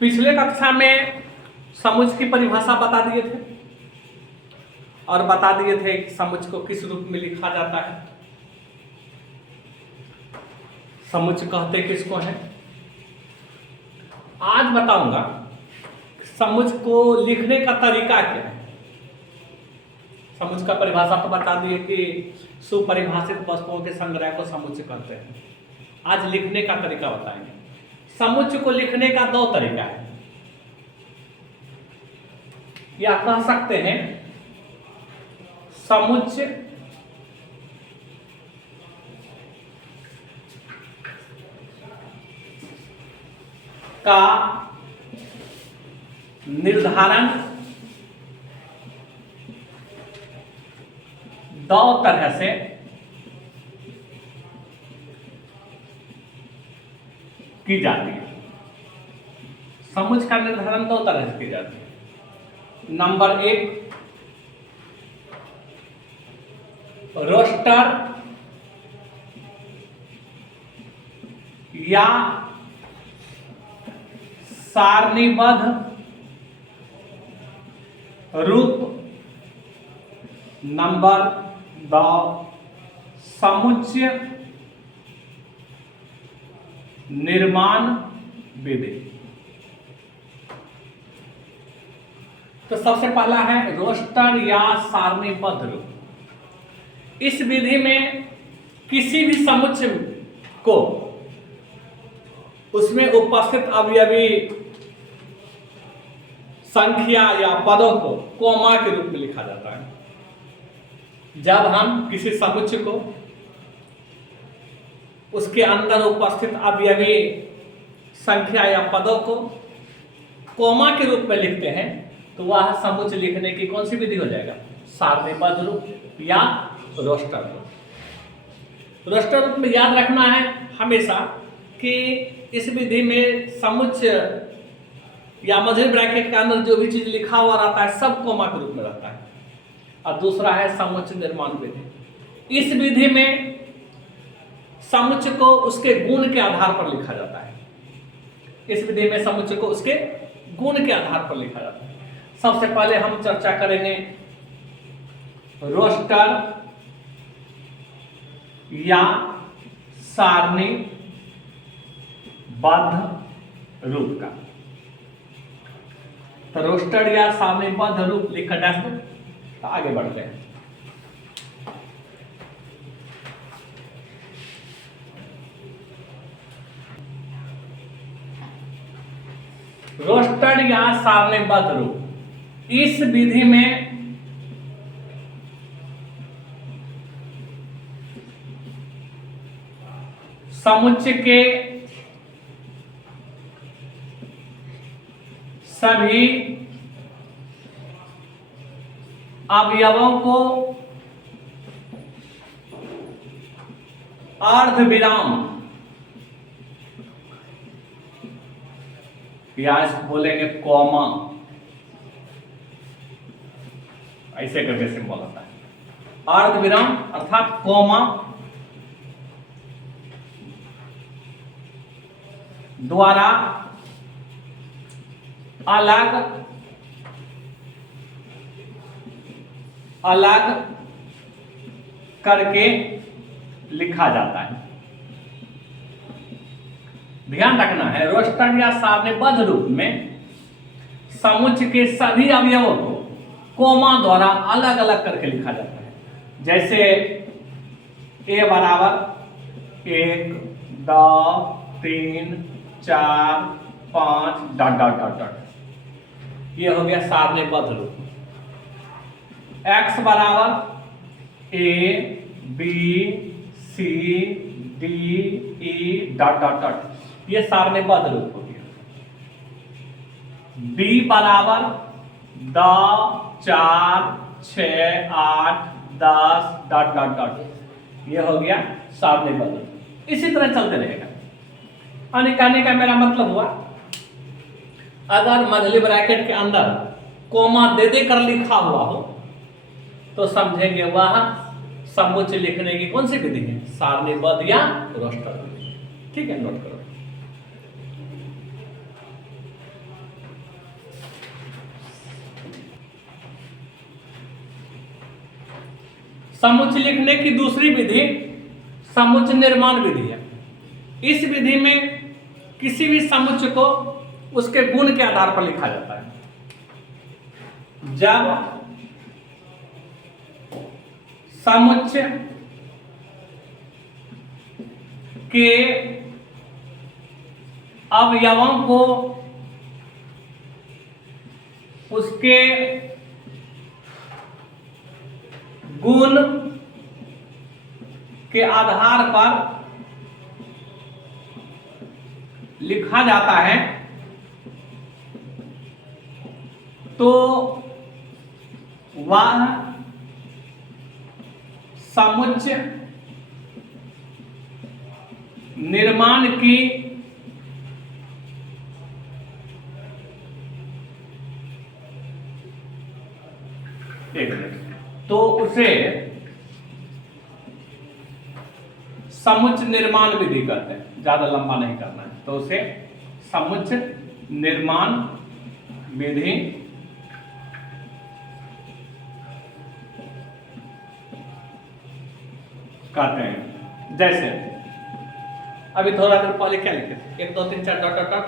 पिछले कक्षा में समुच्चय की परिभाषा बता दिए थे और बता दिए थे कि समुच्चय को किस रूप में लिखा जाता है। समुच्चय कहते किसको हैं। आज बताऊंगा समुच्चय को लिखने का तरीका क्या है। समुच्चय का परिभाषा तो बता दिए कि सुपरिभाषित वस्तुओं के संग्रह को समुच्चय कहते हैं। आज लिखने का तरीका बताएंगे। समुच्चय को लिखने का दो तरीका है, या कह सकते हैं समुच्चय का निर्धारण दो तरह से की जाती है। समुच्चय का निर्धारण दो तरह से की जाती है। नंबर एक, रोस्टर या सारणीबद्ध रूप। नंबर दो, समुच्चय निर्माण विधि। तो सबसे पहला है रोस्टर या सारणीबद्ध रूप। इस विधि में किसी भी समुच्चय को उसमें उपस्थित अवयवी संख्या या पदों को कोमा के रूप में लिखा जाता है। जब हम किसी समुच्चय को उसके अंदर उपस्थित अवयवी संख्या या पदों को कोमा के रूप में लिखते हैं तो वह समुच्चय लिखने की कौन सी विधि हो जाएगा? सारणीबद्ध रूप या रोस्टर रूप। रोस्टर रूप में याद रखना है हमेशा कि इस विधि में समुच्चय या मझली ब्रैकेट के अंदर जो भी चीज लिखा हुआ रहता है सब कोमा के रूप में रहता है। और दूसरा है समुच्चय निर्माण विधि। इस विधि में समुच्चय को उसके गुण के आधार पर लिखा जाता है। इस विधि में समुच्चय को उसके गुण के आधार पर लिखा जाता है। सबसे पहले हम चर्चा करेंगे रोस्टर या सारणीबद्ध रूप का। तो रोस्टर या सारणीबद्ध रूप लिखा जा सकता है। तो आगे बढ़ते हैं। रोस्टर या सारणीबद्ध रूप, इस विधि में समुच्चय के सभी अवयवों को अर्धविराम या इसको बोलेंगे कॉमा, ऐसे करके सिंबल होता है। अर्धविराम अर्थात कॉमा द्वारा अलग अलग करके लिखा जाता है। ध्यान रखना है, रोस्टर या सारणीबद्ध रूप में समुच्चय के सभी अवयवों को कोमा द्वारा अलग अलग करके लिखा जाता है। जैसे ए बराबर 1 2 3 4 5 डॉट डॉट डॉट डॉट। ये हो गया सारणीबद्ध रूप। एक्स बराबर A B C D E dot dot dot, ये सारणीबद्ध रूप हो गया। बी बराबर 2 4 6 8 10 डॉट डॉट डॉट, ये हो गया सारणीबद्ध रूप। इसी तरह चलते रहेगा। कहने का मेरा मतलब हुआ, अगर मझली ब्रैकेट के अंदर कोमा दे दे कर लिखा हुआ हो तो समझेंगे वह समुच्चय लिखने की कौन सी विधि है? सारणीबद्ध या रोस्टर। ठीक है, नोट करो। समुच्चय लिखने की दूसरी विधि समुच्चय निर्माण विधि है। इस विधि में किसी भी समुच्चय को उसके गुण के आधार पर लिखा जाता है। जब समुच्चय के अवयवों को उसके गुण के आधार पर लिखा जाता है तो वह समुच्चय निर्माण की तो उसे समुच्चय निर्माण विधि कहते हैं। ज्यादा लंबा नहीं करना है, तो उसे समुच्चय निर्माण विधि कहते हैं। जैसे अभी थोड़ा देर पहले क्या लिखे थे, 1 2 3 4 डॉट डॉट डॉट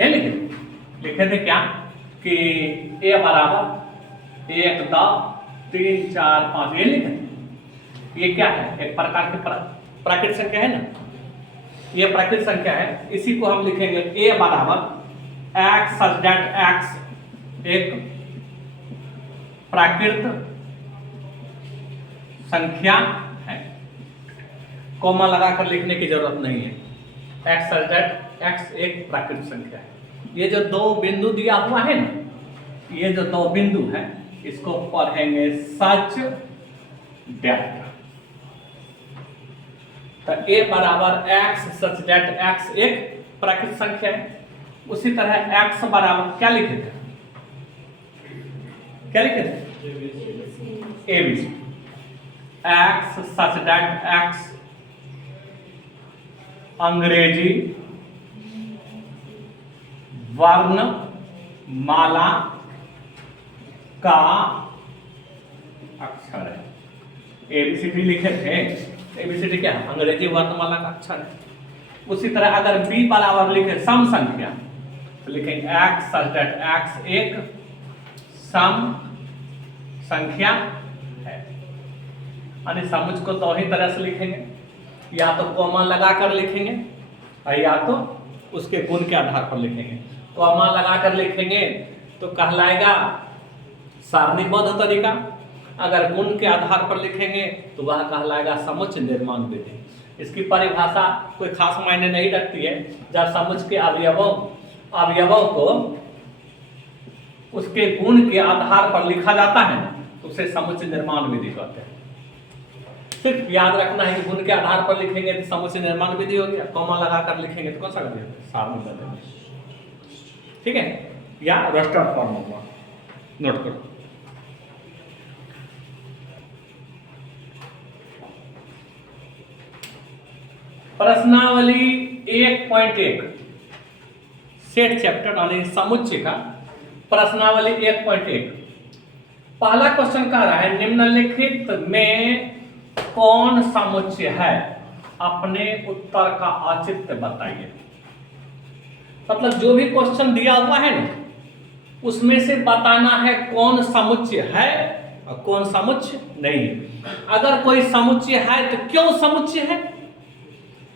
ये लिखे थे क्या कि ए बराबर 1 2 3 4 5 ये लिखे थे। ये क्या है, एक प्रकार की प्राकृतिक संख्या है ना, ये प्राकृतिक संख्या है। इसी को हम लिखेंगे ए बराबर x such that x एक प्राकृतिक संख्या है। कॉमा लगाकर लिखने की जरूरत नहीं है। x such that x एक प्राकृतिक संख्या है। ये जो दो बिंदु दिया हुआ है ना, ये जो दो बिंदु है इसको पढ़ेंगे सच दैट। तो a बराबर x सच दैट x एक प्राकृतिक संख्या है। उसी तरह x बराबर क्या लिखे थे, क्या लिखे थे ABC x such that x अंग्रेजी वर्ण माला का अक्षर है। ABCD लिखे थे। ABCD क्या है, अंग्रेजी वर्णमाला का अक्षर है। उसी तरह अगर B बराबर लिखे सम संख्या तो लिखेंगे x such that x एक सम संख्या है। यानी समुच्चय को दो ही तरह से लिखेंगे, या तो कॉमा लगाकर लिखेंगे और या तो उसके गुण के आधार पर लिखेंगे। कॉमा लगाकर लिखेंगे तो कहलाएगा सारणीबद्ध तरीका, अगर गुण के आधार पर लिखेंगे तो वह कहलाएगा समुच्चय निर्माण विधि। इसकी परिभाषा कोई खास मायने नहीं रखती है। जब समुच्चय के अवयवों को उसके गुण के आधार पर लिखा जाता है तो उसे समुच्चय निर्माण विधि कहते हैं। सिर्फ याद रखना है कि गुण के आधार पर लिखेंगे तो समुच्चय निर्माण विधि हो गया, कॉमा लगाकर लिखेंगे तो कौन सा विधि होगा, सारणीबद्ध। ठीक है, या रस्टर फॉर्म होगा, नोट करो। प्रश्नावली 1.1 सेट चैप्टर यानी समुच्चय का प्रश्नावली 1.1 पहला क्वेश्चन कह रहा है निम्नलिखित में कौन समुच्चय है, अपने उत्तर का औचित्य बताइए। मतलब जो भी क्वेश्चन दिया हुआ है ना उसमें से बताना है कौन समुच्चय है और कौन समुच्चय नहीं है। अगर कोई समुच्चय है तो क्यों समुच्चय है,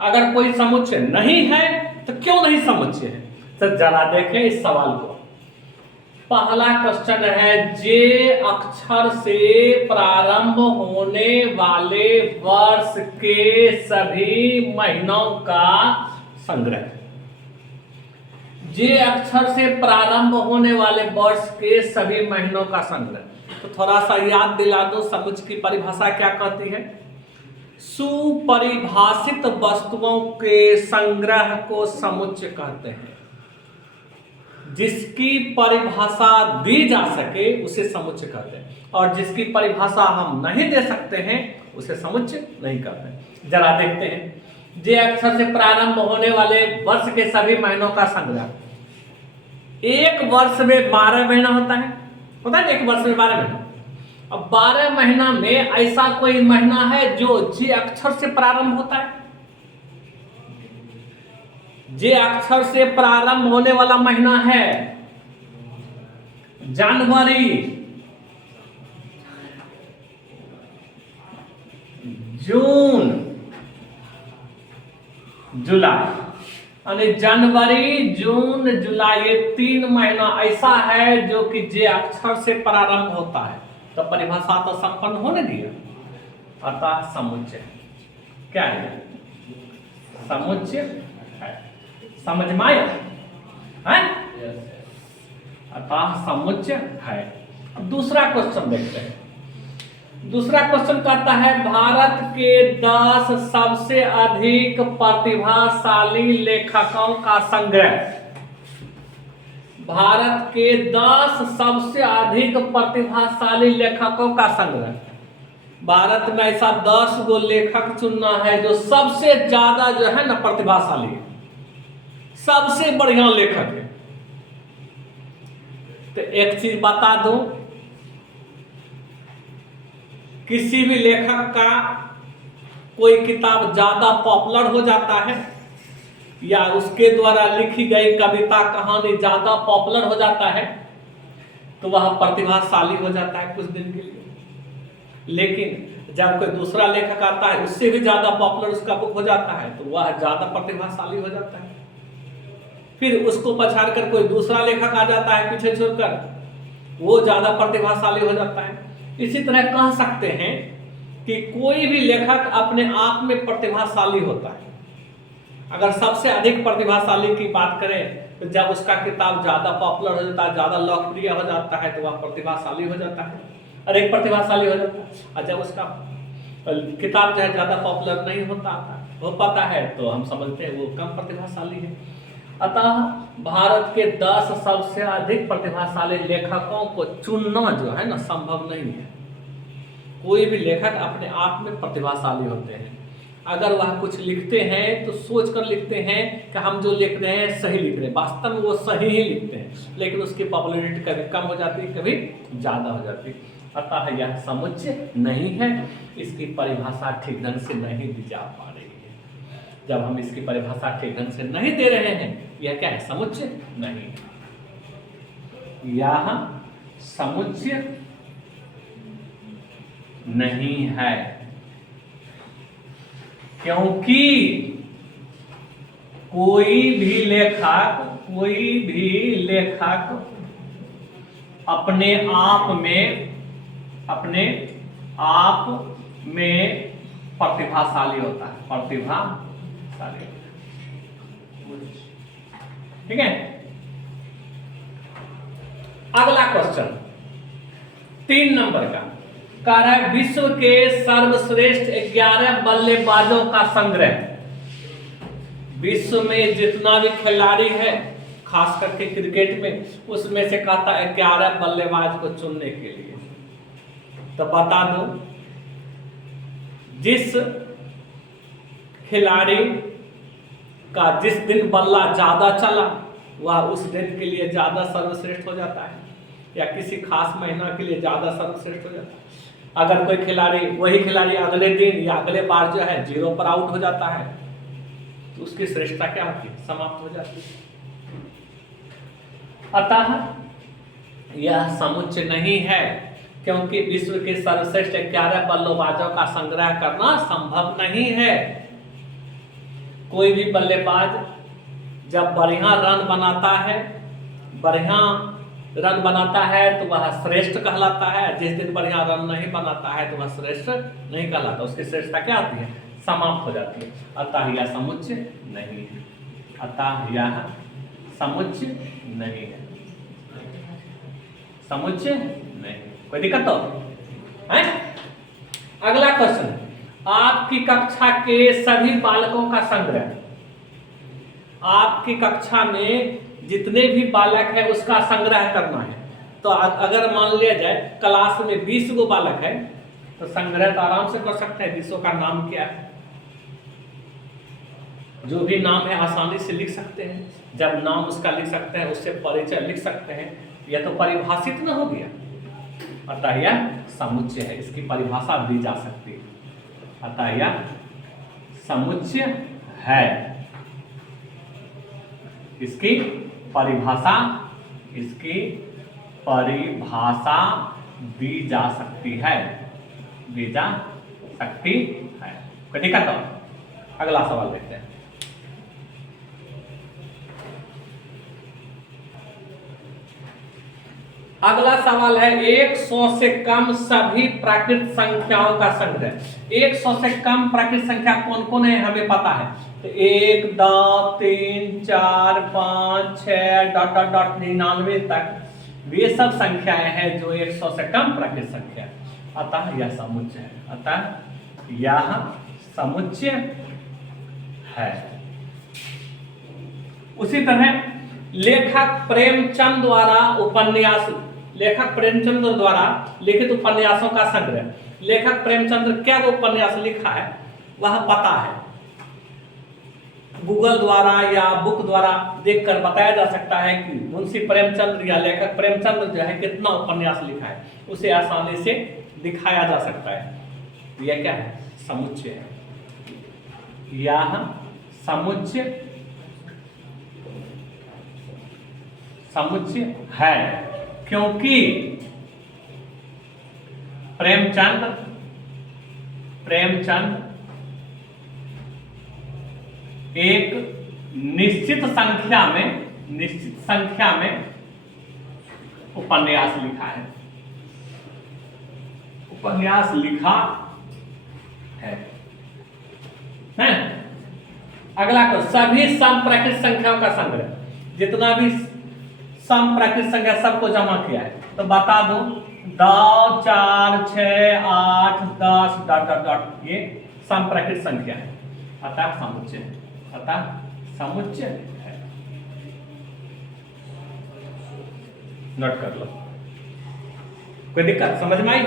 अगर कोई समुच्चय नहीं है तो क्यों नहीं समुच्चय है। तो जरा देखें इस सवाल को। पहला क्वेश्चन है जे अक्षर से प्रारंभ होने वाले वर्ष के सभी महीनों का संग्रह। जे अक्षर से प्रारंभ होने वाले वर्ष के सभी महीनों का संग्रह। तो थोड़ा सा याद दिला दो समुच्चय की परिभाषा क्या कहती है। सुपरिभाषित वस्तुओं के संग्रह को समुच्चय कहते हैं। जिसकी परिभाषा दी जा सके उसे समुच्चय कहते हैं, और जिसकी परिभाषा हम नहीं दे सकते हैं उसे समुच्चय नहीं कहते। जरा देखते हैं। जे अक्षर से प्रारंभ होने वाले वर्ष के सभी महीनों का संग्रह। एक वर्ष में 12 महीना होता है, पता है एक वर्ष में 12 महीना। अब 12 महीना में ऐसा कोई महीना है जो जे अक्षर से प्रारंभ होता है? जे अक्षर से प्रारंभ होने वाला महीना है जनवरी, जून, जुलाई। यानी जनवरी, जून, जुलाई, ये 3 महीना ऐसा है जो कि जे अक्षर से प्रारंभ होता है। तो परिभाषा तो संपन्न होने दिया, अतः समुच्चय क्या है? समुच्चय है। समझ में आया है? अतः समुच्चय है। अब दूसरा क्वेश्चन देखते हैं। दूसरा क्वेश्चन कहता है भारत के 10 सबसे अधिक प्रतिभाशाली लेखकों का संग्रह। भारत के 10 सबसे अधिक प्रतिभाशाली लेखकों का संग्रह। भारत में ऐसा 10 गो लेखक चुनना है जो सबसे ज्यादा जो है ना प्रतिभाशाली है, सबसे बढ़िया लेखक है। तो एक चीज बता दूं, किसी भी लेखक का कोई किताब ज्यादा पॉपुलर हो जाता है या उसके द्वारा लिखी गई कविता कहानी ज्यादा पॉपुलर हो जाता है तो वह प्रतिभाशाली हो जाता है कुछ दिन के लिए। लेकिन जब कोई दूसरा लेखक आता है उससे भी ज्यादा पॉपुलर उसका बुक हो जाता है तो वह ज्यादा प्रतिभाशाली हो जाता है। फिर उसको पछाड़ कर कोई दूसरा लेखक आ जाता है पीछे छोड़कर, वो ज्यादा प्रतिभाशाली हो जाता है। इसी तरह कह सकते हैं कि कोई भी लेखक अपने आप में प्रतिभाशाली होता है। अगर सबसे अधिक प्रतिभाशाली की बात करें तो जब उसका किताब ज्यादा पॉपुलर हो जाता है, ज्यादा लोकप्रिय हो जाता है तो वह प्रतिभाशाली हो जाता है, अधिक प्रतिभाशाली हो जाता है। और जब उसका किताब जो है ज्यादा पॉपुलर नहीं हो पाता है तो हम समझते हैं वो कम प्रतिभाशाली है। अतः भारत के 10 सबसे अधिक प्रतिभाशाली लेखकों को चुनना जो है ना संभव नहीं है। कोई भी लेखक अपने आप में प्रतिभाशाली होते हैं। अगर वह कुछ लिखते हैं तो सोच कर लिखते हैं कि हम जो लिख रहे हैं सही लिख रहे हैं, वास्तव में वो सही ही लिखते हैं, लेकिन उसकी पॉपुलैरिटी कभी कम हो जाती है कभी ज्यादा हो जाती है। अतः यह समुच्चय नहीं है, इसकी परिभाषा ठीक ढंग से नहीं दी जा पा रही है। जब हम इसकी परिभाषा ठीक ढंग से नहीं दे रहे हैं, यह क्या है? समुच्चय नहीं है। यह समुच्चय नहीं है क्योंकि कोई भी लेखक अपने आप में प्रतिभाशाली होता है, प्रतिभाशाली। ठीक है। अगला क्वेश्चन 3 नंबर का कह रहा है विश्व के सर्वश्रेष्ठ 11 बल्लेबाजों का संग्रह। विश्व में जितना भी खिलाड़ी है खास करके क्रिकेट में, उसमें से कहता है 11 बल्लेबाज को चुनने के लिए। तो बता दो, जिस खिलाड़ी का जिस दिन बल्ला ज्यादा चला वह उस दिन के लिए ज्यादा सर्वश्रेष्ठ हो जाता है, या किसी खास महीना के लिए ज्यादा सर्वश्रेष्ठ हो जाता है। अगर कोई खिलाड़ी, वही खिलाड़ी अगले दिन या अगले बार जो है 0 पर आउट हो जाता है तो उसकी श्रेष्ठता क्या होती है? समाप्त हो जाती है। अतः यह समुच्चय नहीं है क्योंकि विश्व के सर्वश्रेष्ठ 11 बल्लेबाजों का संग्रह करना संभव नहीं है। कोई भी बल्लेबाज जब बढ़िया रन बनाता है तो वह श्रेष्ठ कहलाता है। जिस दिन बढ़िया रन नहीं बनाता है तो वह श्रेष्ठ नहीं कहलाता, उसकी श्रेष्ठता क्या होती है? समाप्त हो जाती है। अतः यह समुच्चय नहीं है। अतः यह समुच्चय नहीं है। समुच्चय नहीं। कोई दिक्कत तो है? अगला क्वेश्चन, आपकी कक्षा के सभी बालकों का संग्रह। आपकी कक्षा में जितने भी बालक है उसका संग्रह करना है। तो अगर मान लिया जाए क्लास में 20 गो बालक है तो संग्रह तो आराम से कर सकते हैं। 20 का नाम क्या है? जो भी नाम है आसानी से लिख सकते हैं। जब नाम उसका लिख सकते हैं उससे परिचय लिख सकते हैं। यह तो परिभाषित न हो गया। अतः यह समुच्चय है, इसकी परिभाषा दी जा सकती है। अतः यह समुच्चय है, इसकी परिभाषा दी जा सकती है, ठीक है। तो अगला सवाल देखते हैं। अगला सवाल है 100 से कम सभी प्राकृत संख्याओं का संग्रह। 100 से कम प्राकृत संख्या कौन कौन है हमें पता है। तो 1, 2, 3, 4, 5, 6 डॉट डॉट डॉट 99 तक वे सब संख्याएं हैं जो 100 से कम प्राकृत संख्या। अतः यह समुच्चय है, अतः यह समुच्चय है। उसी तरह लेखक प्रेमचंद द्वारा लिखित उपन्यासों का संग्रह। लेखक प्रेमचंद क्या उपन्यास लिखा है वह पता है, गूगल द्वारा या बुक द्वारा देखकर बताया जा सकता है कि मुंशी प्रेमचंद या लेखक प्रेमचंद जो है कितना उपन्यास लिखा है, उसे आसानी से दिखाया जा सकता है। यह क्या है, समुच्चय है। यह समुच्चय है क्योंकि प्रेमचंद एक निश्चित संख्या में उपन्यास लिखा है, उपन्यास लिखा है। अगला को सभी समप्राकृत संख्याओं का संग्रह, जितना भी समप्राकृत संख्या सबको जमा किया है। तो बता दो 2, 4, 6, 8, 10 डॉट डॉट डॉट, ये समप्राकृत संख्या है, अतः समुच्चय है। नोट कर लो। कोई दिक्कत समझ में आई?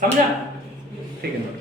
समझा? ठीक है, नोट।